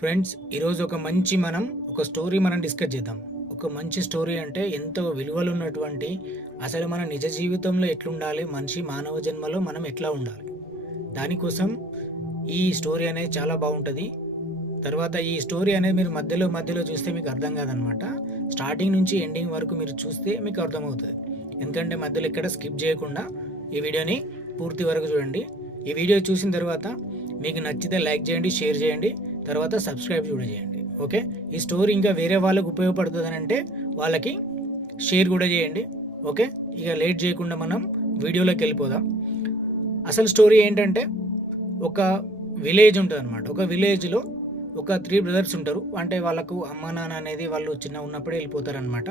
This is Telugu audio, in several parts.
ఫ్రెండ్స్ ఈరోజు ఒక మంచి మనం ఒక స్టోరీ మనం డిస్కస్ చేద్దాం. ఒక మంచి స్టోరీ అంటే ఎంతో విలువలు ఉన్నటువంటి అసలు మన నిజ జీవితంలో ఎట్లుండాలి మనిషి మానవ జన్మలో మనం ఎట్లా ఉండాలి. దానికోసం ఈ స్టోరీ అనేది చాలా బాగుంటుంది. తర్వాత ఈ స్టోరీ అనేది మీరు మధ్యలో మధ్యలో చూస్తే మీకు అర్థం కాదనమాట. స్టార్టింగ్ నుంచి ఎండింగ్ వరకు మీరు చూస్తే మీకు అర్థమవుతుంది. ఎందుకంటే మధ్యలో ఎక్కడ స్కిప్ చేయకుండా ఈ వీడియోని పూర్తి వరకు చూడండి. ఈ వీడియో చూసిన తర్వాత మీకు నచ్చితే లైక్ చేయండి షేర్ చేయండి. తర్వాత సబ్స్క్రైబ్ కూడా చేయండి ఓకే ఈ స్టోరీ ఇంకా వేరే వాళ్ళకు ఉపయోగపడుతుంది అని అంటే వాళ్ళకి షేర్ కూడా చేయండి. ఓకే ఇక లేట్ చేయకుండా మనం వీడియోలోకి వెళ్ళిపోదాం. అసలు స్టోరీ ఏంటంటే ఒక విలేజ్ ఉంటుంది అనమాట ఒక విలేజ్లో ఒక త్రీ బ్రదర్స్ ఉంటారు. అంటే వాళ్ళకు అమ్మ నాన్న అనేది వాళ్ళు చిన్న ఉన్నప్పుడే వెళ్ళిపోతారనమాట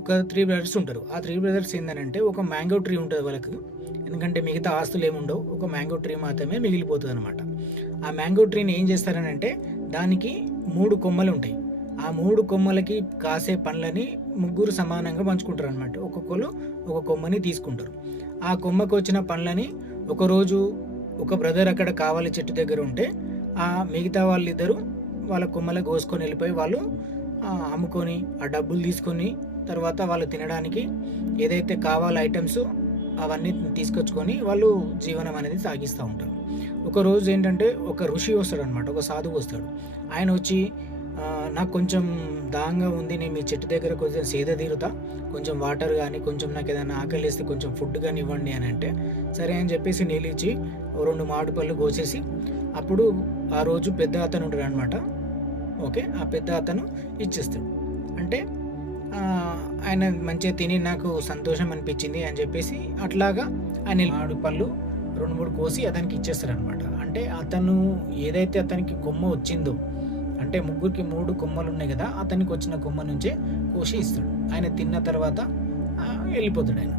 ఒక త్రీ బ్రదర్స్ ఉంటారు. ఆ త్రీ బ్రదర్స్ ఏంటంటే ఒక మ్యాంగో ట్రీ ఉంటుంది వాళ్ళకు. ఎందుకంటే మిగతా ఆస్తులు ఏముండవు ఒక మ్యాంగో ట్రీ మాత్రమే మిగిలిపోతుంది అనమాట ఆ మ్యాంగో ట్రీని ఏం చేస్తారనంటే దానికి మూడు కొమ్మలు ఉంటాయి ఆ మూడు కొమ్మలకి కాసే పండ్లని ముగ్గురు సమానంగా పంచుకుంటారు అనమాట ఒక్కొక్కరు ఒక కొమ్మని తీసుకుంటారు. ఆ కొమ్మకు వచ్చిన పండ్లని ఒకరోజు ఒక బ్రదర్ అక్కడ కావాలి చెట్టు దగ్గర ఉంటే ఆ మిగతా వాళ్ళిద్దరూ వాళ్ళ కొమ్మల కోసుకొని వెళ్ళిపోయి వాళ్ళు అమ్ముకొని ఆ డబ్బులు తీసుకొని తర్వాత వాళ్ళు తినడానికి ఏదైతే కావాలి ఐటమ్స్ అవన్నీ తీసుకొచ్చుకొని వాళ్ళు జీవనం అనేది సాగిస్తూ ఉంటారు. ఒక రోజు ఏంటంటే ఒక ఋషి వస్తాడు అనమాట ఒక సాధువు వస్తాడు. ఆయన వచ్చి నాకు కొంచెం దాహంగా ఉంది నేను మీ చెట్టు దగ్గర కొంచెం సేద తీరుతా కొంచెం వాటర్ కానీ కొంచెం నాకు ఏదైనా ఆకలి వేస్తే కొంచెం ఫుడ్ కానీ ఇవ్వండి అని అంటే సరే అని చెప్పేసి నీళ్ళు ఇచ్చి రెండు మామిడి పళ్ళు కోసేసి అప్పుడు ఆ రోజు పెద్ద అతను ఉంటాడు అనమాట ఓకే ఆ పెద్ద అతను ఇచ్చేస్తాడు. అంటే ఆయన మంచిగా తిని నాకు సంతోషం అనిపించింది అని చెప్పేసి అట్లాగా ఆయన మామిడి పళ్ళు రెండు మూడు కోసి అతనికి ఇచ్చేస్తారు అనమాట అంటే అతను ఏదైతే అతనికి కొమ్మ వచ్చిందో అంటే ముగ్గురికి మూడు కొమ్మలు ఉన్నాయి కదా అతనికి వచ్చిన కొమ్మ నుంచే కోసి ఇస్తాడు. ఆయన తిన్న తర్వాత వెళ్ళిపోతాడు ఆయన.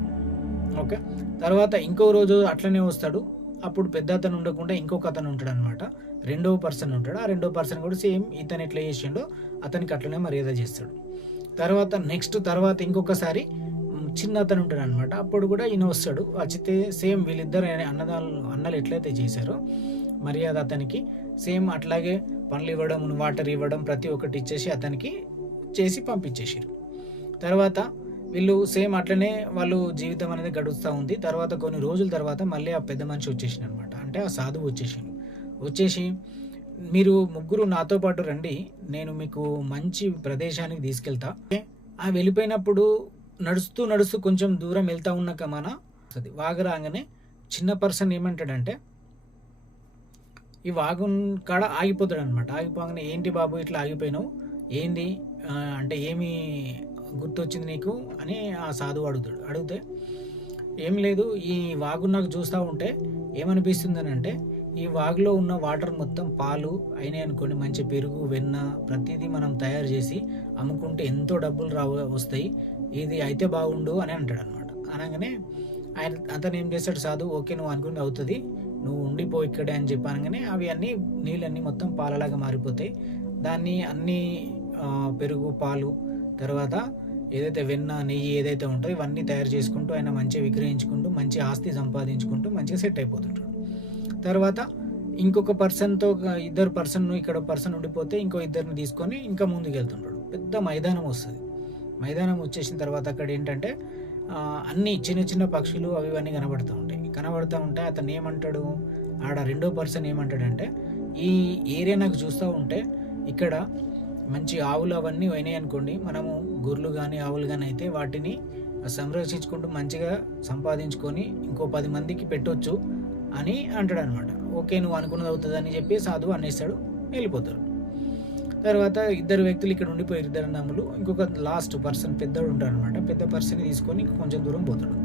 ఓకే? తర్వాత ఇంకో రోజు అట్లనే వస్తాడు. అప్పుడు పెద్ద అతను ఉండకుండా ఇంకొక అతను ఉంటాడు అనమాట రెండో పర్సన్ ఉంటాడు. ఆ రెండో పర్సన్ కూడా సేమ్ ఇతను ఎట్లా చేసిండో అతనికి అట్లనే మర్యాద చేస్తాడు. తర్వాత నెక్స్ట్ తర్వాత ఇంకొకసారి చిన్న అతను ఉంటాడు అనమాట అప్పుడు కూడా ఈయన వస్తాడు. వచ్చితే సేమ్ వీళ్ళిద్దరు అన్నదాలు అన్నలు ఎట్లయితే చేశారో మర్యాద అతనికి. సేమ్ అట్లాగే పనులు ఇవ్వడం వాటర్ ఇవ్వడం ప్రతి ఒక్కటి ఇచ్చేసి అతనికి చేసి పంపించేసారు తర్వాత వీళ్ళు సేమ్ అట్లనే వాళ్ళు జీవితం అనేది గడుస్తూ ఉంది. తర్వాత కొన్ని రోజుల తర్వాత మళ్ళీ ఆ పెద్ద మనిషి వచ్చేసింది అనమాట అంటే ఆ సాధువు వచ్చేసిండు. వచ్చేసి మీరు ముగ్గురు నాతో పాటు రండి. నేను మీకు మంచి ప్రదేశానికి తీసుకెళ్తా. ఆ వెళ్ళిపోయినప్పుడు నడుస్తూ నడుస్తూ కొంచెం దూరం వెళ్తా ఉన్న కమాన అది వాగు రాగానే చిన్న పర్సన్ ఏమంటాడంటే ఈ వాగు కాడ ఆగిపోతాడు అనమాట ఆగిపోగానే ఏంటి బాబు ఇట్లా ఆగిపోయినావు? ఏంది? అంటే ఏమి గుర్తొచ్చింది నీకు? అని ఆ సాధువు అడుగుతాడు. అడిగితే ఏం లేదు ఈ వాగు నాకు చూస్తూ ఉంటే ఏమనిపిస్తుంది అని అంటే ఈ వాగులో ఉన్న వాటర్ మొత్తం పాలు అయినాయి అనుకోండి మంచి పెరుగు వెన్న ప్రతిదీ మనం తయారు చేసి అమ్ముకుంటే ఎంతో డబ్బులు రావు వస్తాయి. ఇది అయితే బాగుండు అని అంటాడు అనమాట అనగానే ఆయన అతను ఏం చేస్తాడు సాధు ఓకే నువ్వు అనుకుంది అవుతుంది. నువ్వు ఉండిపో ఇక్కడే అని చెప్పి అనగానే అవి అన్నీ నీళ్ళన్నీ మొత్తం పాలలాగా మారిపోతాయి. దాన్ని అన్నీ పెరుగు పాలు తర్వాత ఏదైతే వెన్న నెయ్యి ఏదైతే ఉంటాయో ఇవన్నీ తయారు చేసుకుంటూ ఆయన మంచిగా విక్రయించుకుంటూ మంచి ఆస్తి సంపాదించుకుంటూ మంచిగా సెట్ అయిపోతుంటాడు. తర్వాత ఇంకొక పర్సన్తో ఇద్దరు పర్సన్ ఇక్కడ పర్సన్ ఉండిపోతే ఇంకో ఇద్దరిని తీసుకొని ఇంకా ముందుకు వెళ్తుంటాడు. పెద్ద మైదానం వస్తుంది. మైదానం వచ్చేసిన తర్వాత అక్కడ ఏంటంటే అన్ని చిన్న చిన్న పక్షులు అవి ఇవన్నీ కనబడుతూ ఉంటాయి. కనబడుతూ ఉంటే అతను ఏమంటాడు? ఆడ రెండో పర్సన్ ఏమంటాడంటే ఈ ఏరియా నాకు చూస్తూ ఉంటే ఇక్కడ మంచి ఆవులు అవన్నీ అయినాయి అనుకోండి మనము గొర్రెలు కానీ ఆవులు కానీ అయితే వాటిని సంరక్షించుకుంటూ మంచిగా సంపాదించుకొని ఇంకో పది మందికి పెట్టొచ్చు అని అంటాడు అనమాట ఓకే నువ్వు అనుకున్నది అవుతుంది అని చెప్పి సాధువు అనేస్తాడు వెళ్ళిపోతారు తర్వాత ఇద్దరు వ్యక్తులు ఇక్కడ ఉండిపోయారు ఇద్దరు నమ్ములు ఇంకొక లాస్ట్ పర్సన్ పెద్దోడు ఉంటాడు అనమాట పెద్ద పర్సన్ తీసుకొని కొంచెం దూరం పోతాడు.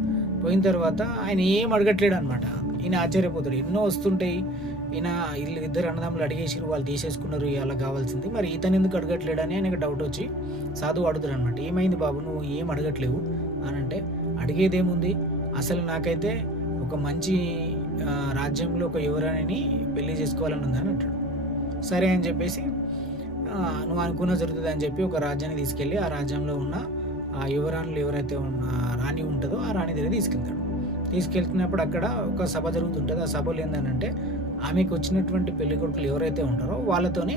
పోయిన తర్వాత ఆయన ఏం అడగట్లేడు అనమాట ఈయన ఆశ్చర్యపోతాడు. ఎన్నో వస్తుంటాయి ఈయన వీళ్ళు ఇద్దరు అన్నదమ్ములు అడిగేసి వాళ్ళు తీసేసుకున్నారు ఇలా కావాల్సింది. మరి ఇతను ఎందుకు అడగట్లేడని ఆయనకు డౌట్ వచ్చి సాధువు అడుగుతారు అనమాట ఏమైంది బాబు నువ్వు ఏం అడగట్లేవు? అని అంటే అడిగేదేముంది? అసలు నాకైతే ఒక మంచి రాజ్యంలో ఒక యువరాణిని పెళ్ళి చేసుకోవాలని ఉందని అంటాడు. సరే అని చెప్పేసి నువ్వు అనుకున్న జరుగుతుంది అని చెప్పి ఒక రాజ్యాన్ని తీసుకెళ్ళి ఆ రాజ్యంలో ఉన్న ఆ యువరాణులు ఎవరైతే ఉన్న రాణి ఉంటుందో ఆ రాణి దగ్గర తీసుకెళ్తాడు. తీసుకెళ్తున్నప్పుడు అక్కడ ఒక సభ జరుగుతుంటుంది. ఆ సభలో ఏంటంటే ఆమెకు వచ్చినటువంటి పెళ్ళి కొడుకులు ఎవరైతే ఉంటారో వాళ్ళతోనే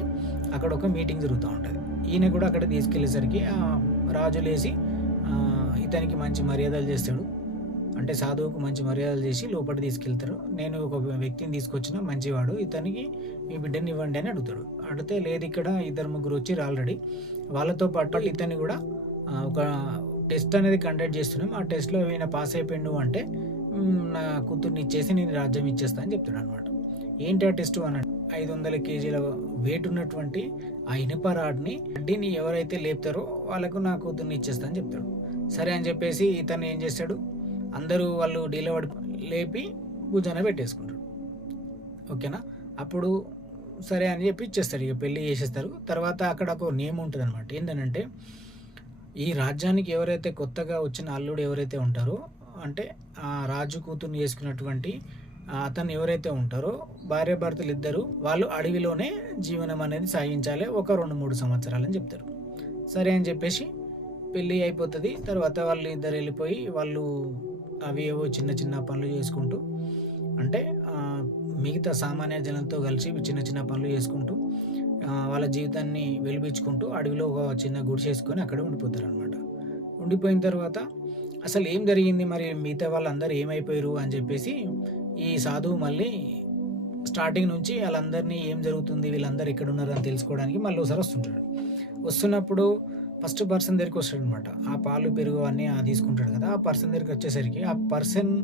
అక్కడ ఒక మీటింగ్ జరుగుతూ ఉంటుంది. ఈయన కూడా అక్కడ తీసుకెళ్ళేసరికి రాజు లేచి ఇతనికి మంచి మర్యాదలు చేస్తాడు. అంటే సాధువుకు మంచి మర్యాదలు చేసి లోపలికి తీసుకెళ్తారు. నేను ఒక వ్యక్తిని తీసుకొచ్చిన మంచివాడు ఇతనికి మీ బిడ్డని ఇవ్వండి అని అడుగుతాడు. అడిగితే లేదు ఇక్కడ ఇద్దరు ముగ్గురు వచ్చి ఆల్రెడీ. వాళ్ళతో పాటు ఇతన్ని కూడా ఒక టెస్ట్ అనేది కండక్ట్ చేస్తున్నాం. ఆ టెస్ట్లో ఈయన పాస్ అయిపోయిండు అంటే నా కూతుర్ని ఇచ్చేసి నేను రాజ్యం ఇచ్చేస్తా అని చెప్తున్నాడు అనమాట ఏంటి ఆ టెస్ట్ అని ఐదు వందల కేజీల వెయిట్ ఉన్నటువంటి ఆ ఇనుప రాడ్ని అడ్డీని ఎవరైతే లేపుతారో వాళ్ళకు నా కూతుర్ని ఇచ్చేస్తా అని చెప్తాడు. సరే అని చెప్పేసి ఇతను ఏం చేస్తాడు? అందరూ వాళ్ళు డీలో లేపి భుజాన పెట్టేసుకుంటారు ఓకేనా? అప్పుడు సరే అని చెప్పి ఇచ్చేస్తాడు. ఇక పెళ్ళి చేసేస్తారు. తర్వాత అక్కడ ఒక నియమం ఉంటుంది అనమాట ఏంటంటే ఈ రాజ్యానికి ఎవరైతే కొత్తగా వచ్చిన అల్లుడు ఎవరైతే ఉంటారో అంటే ఆ రాజు కూతుర్ని చేసుకున్నటువంటి అతను ఎవరైతే ఉంటారో భార్య భర్తలు ఇద్దరు వాళ్ళు అడవిలోనే జీవనం అనేది సాగించాలి ఒక రెండు మూడు సంవత్సరాలు అని చెప్తారు. సరే అని చెప్పేసి పెళ్ళి అయిపోతుంది. తర్వాత వాళ్ళు ఇద్దరు వెళ్ళిపోయి వాళ్ళు అవి ఏవో చిన్న చిన్న పనులు చేసుకుంటూ అంటే మిగతా సామాన్య జనంతో కలిసి చిన్న చిన్న పనులు చేసుకుంటూ వాళ్ళ జీవితాన్ని వెలిపించుకుంటూ అడవిలో ఒక చిన్న గుడి చేసుకొని అక్కడ ఉండిపోతారు అనమాట ఉండిపోయిన తర్వాత అసలు ఏం జరిగింది? మరి మిగతా వాళ్ళందరూ ఏమైపోయారు? అని చెప్పేసి ఈ సాధువు మళ్ళీ స్టార్టింగ్ నుంచి వాళ్ళందరినీ ఏం జరుగుతుంది వీళ్ళందరూ ఎక్కడ ఉన్నారు అని తెలుసుకోవడానికి మళ్ళీ ఒకసారి వస్తుంటాడు. వస్తున్నప్పుడు ఫస్ట్ పర్సన్ దగ్గరికి వస్తాడు అనమాట ఆ పాలు పెరుగు అన్నీ తీసుకుంటాడు కదా. ఆ పర్సన్ దగ్గరికి వచ్చేసరికి ఆ పర్సన్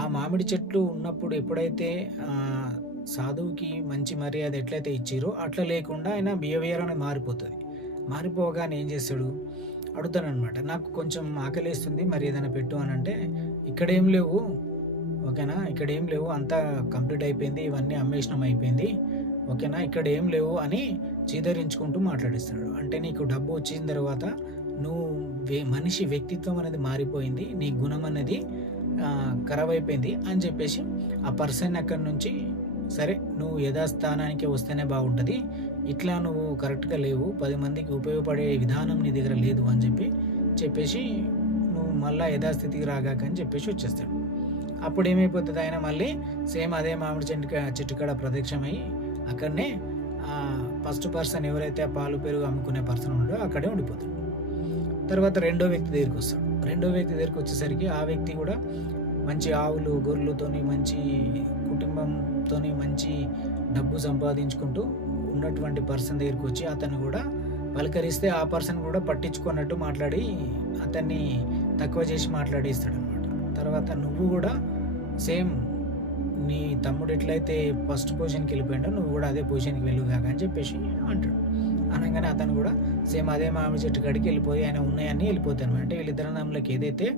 ఆ మామిడి చెట్లు ఉన్నప్పుడు ఎప్పుడైతే సాధువుకి మంచి మర్యాద ఎట్లయితే ఇచ్చిరో అట్లా లేకుండా ఆయన బిహేవియర్ అనేది మారిపోతుంది. మారిపోగానే ఏం చేస్తాడు? అడుగుతాను అనమాట నాకు కొంచెం ఆకలేస్తుంది మరి ఏదైనా పెట్టు అని అంటే ఇక్కడేం లేవు ఓకేనా? ఇక్కడ ఏం లేవు. అంతా కంప్లీట్ అయిపోయింది. ఇవన్నీ అమ్మేషణం అయిపోయింది. ఓకేనా? ఇక్కడ ఏం లేవు అని చీదరించుకుంటూ మాట్లాడిస్తాడు అంటే నీకు డబ్బు వచ్చిన తర్వాత నువ్వు వే- మనిషి వ్యక్తిత్వం అనేది మారిపోయింది. నీ గుణం అనేది ఖరాబ్ అయిపోయింది అని చెప్పేసి ఆ పర్సన్ అక్కడి నుంచి సరే నువ్వు యథాస్థానానికి వస్తేనే బాగుంటుంది. ఇట్లా నువ్వు కరెక్ట్గా లేవు. పది మందికి ఉపయోగపడే విధానం నీ దగ్గర లేదు అని చెప్పి చెప్పేసి నువ్వు మళ్ళీ యథాస్థితికి రాగాక అని చెప్పేసి వచ్చేస్తాడు. అప్పుడు ఏమైపోతుంది ఆయన మళ్ళీ సేమ్ అదే మామిడి చెట్టు చెట్టు కాడ ప్రత్యక్షమై అక్కడనే ఫస్ట్ పర్సన్ ఎవరైతే పాలు పెరుగు అమ్ముకునే పర్సన్ ఉండో అక్కడే ఉండిపోతాడు. తర్వాత రెండో వ్యక్తి దగ్గరికి వస్తాడు. రెండో వ్యక్తి దగ్గరికి వచ్చేసరికి ఆ వ్యక్తి కూడా మంచి ఆవులు గొర్రెలతోని మంచి కుటుంబంతోని మంచి డబ్బు సంపాదించుకుంటూ ఉన్నటువంటి పర్సన్ దగ్గరికి వచ్చి అతను కూడా పలకరిస్తే ఆ పర్సన్ కూడా పట్టించుకున్నట్టు మాట్లాడి అతన్ని తక్కువ చేసి మాట్లాడిస్తాడు తర్వాత నువ్వు కూడా సేమ్ నీ తమ్ముడు ఎట్లయితే ఫస్ట్ పొజిషన్కి వెళ్ళిపోయాడో నువ్వు కూడా అదే పొజిషన్కి వెళ్ళుగాక అని చెప్పేసి అంటాడు. అనగానే అతను కూడా సేమ్ అదే మామిడి చెట్టు కాడికి వెళ్ళిపోయి ఆయన ఉన్నాయని వెళ్ళిపోతాను అంటే వీళ్ళిద్దరి నామలకి ఏదైతే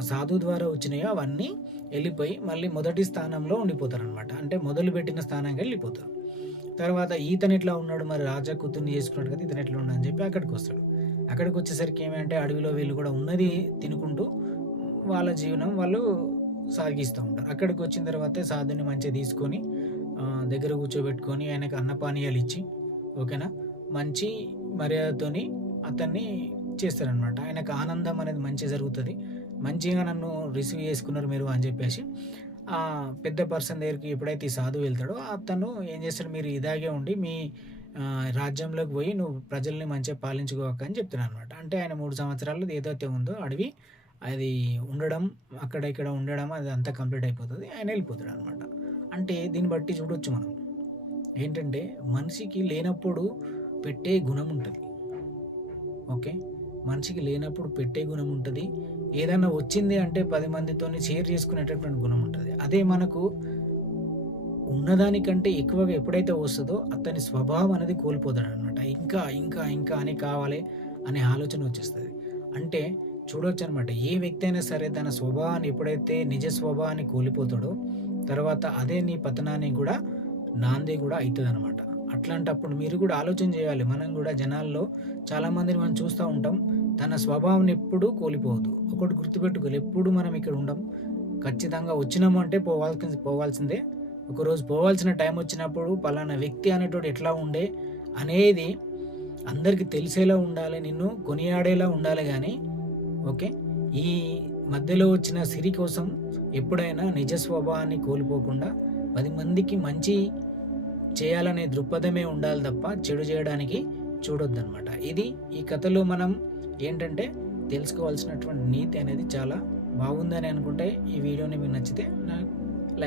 సాధు ద్వారా వచ్చినాయో అవన్నీ వెళ్ళిపోయి మళ్ళీ మొదటి స్థానంలో ఉండిపోతారు అనమాట అంటే మొదలు పెట్టిన వెళ్ళిపోతారు. తర్వాత ఈతను ఎట్లా ఉన్నాడు మరి? రాజా కూతుర్ని చేసుకున్నాడు కదా ఇతను ఎట్లా ఉన్నాడు అని చెప్పి అక్కడికి వస్తాడు. అక్కడికి వచ్చేసరికి ఏమంటే అడవిలో వీళ్ళు కూడా ఉన్నది తినుకుంటూ వాళ్ళ జీవనం వాళ్ళు సాగిస్తూ ఉంటారు. అక్కడికి వచ్చిన తర్వాత సాధుని మంచిగా తీసుకొని దగ్గర కూర్చోబెట్టుకొని ఆయనకు అన్నపానీయాలు ఇచ్చి ఓకేనా? మంచి మర్యాదతోని అతన్ని చేస్తారనమాట ఆయనకు ఆనందం అనేది మంచిగా జరుగుతుంది. మంచిగా నన్ను రిసీవ్ చేసుకున్నారు మీరు అని చెప్పేసి ఆ పెద్ద పర్సన్ దగ్గరికి ఎప్పుడైతే ఈ సాధువు వెళ్తాడో అతను ఏం చేస్తాడు మీరు ఇదాగే ఉండి మీ రాజ్యంలోకి పోయి నువ్వు ప్రజల్ని మంచిగా పాలించుకోక అని చెప్తున్నాను అనమాట అంటే ఆయన మూడు సంవత్సరాలు ఏదైతే ఉందో అడవి అది ఉండడం అక్కడ ఇక్కడ ఉండడం అది అంతా కంప్లీట్ అయిపోతుంది ఆయన వెళ్ళిపోతాడు అనమాట అంటే దీన్ని బట్టి చూడొచ్చు మనం. ఏంటంటే మనిషికి లేనప్పుడు పెట్టే గుణం ఉంటుంది. ఓకే? మనిషికి లేనప్పుడు పెట్టే గుణం ఉంటుంది. ఏదైనా వచ్చింది అంటే పది మందితో షేర్ చేసుకునేటటువంటి గుణం ఉంటుంది. అదే మనకు ఉన్నదానికంటే ఎక్కువగా ఎప్పుడైతే వస్తుందో అతని స్వభావం అనేది కోల్పోతాడు అనమాట ఇంకా ఇంకా ఇంకా అని కావాలి అనే ఆలోచన వచ్చేస్తుంది. అంటే చూడొచ్చు అనమాట ఏ వ్యక్తి అయినా సరే తన స్వభావాన్ని ఎప్పుడైతే నిజ స్వభావాన్ని కోల్పోతాడో తర్వాత అదే నీ పతనాన్ని కూడా నాంది కూడా అవుతుంది అనమాట అట్లాంటప్పుడు మీరు కూడా ఆలోచన చేయాలి. మనం కూడా జనాల్లో చాలామందిని మనం చూస్తూ ఉంటాం. తన స్వభావం ఎప్పుడూ కోల్పోవద్దు. ఒకటి గుర్తుపెట్టుకోవాలి. ఎప్పుడు మనం ఇక్కడ ఉండం? ఖచ్చితంగా వచ్చినాము అంటే పోవాల్సి పోవాల్సిందే. ఒకరోజు పోవాల్సిన టైం వచ్చినప్పుడు పలానా వ్యక్తి అనేటోడు ఎట్లా ఉండే అనేది అందరికీ తెలిసేలా ఉండాలి. నిన్ను కొనియాడేలా ఉండాలి కానీ ఓకే? ఈ మధ్యలో వచ్చిన సిరి కోసం ఎప్పుడైనా నిజ స్వభావాన్ని కోల్పోకుండా పది మందికి మంచి చేయాలనే దృక్పథమే ఉండాలి తప్ప చెడు చేయడానికి చూడొద్దనమాట ఇది ఈ కథలో మనం ఏంటంటే తెలుసుకోవాల్సినటువంటి నీతి అనేది చాలా బాగుందని అనుకుంటే ఈ వీడియోని మీకు నచ్చితే నాకు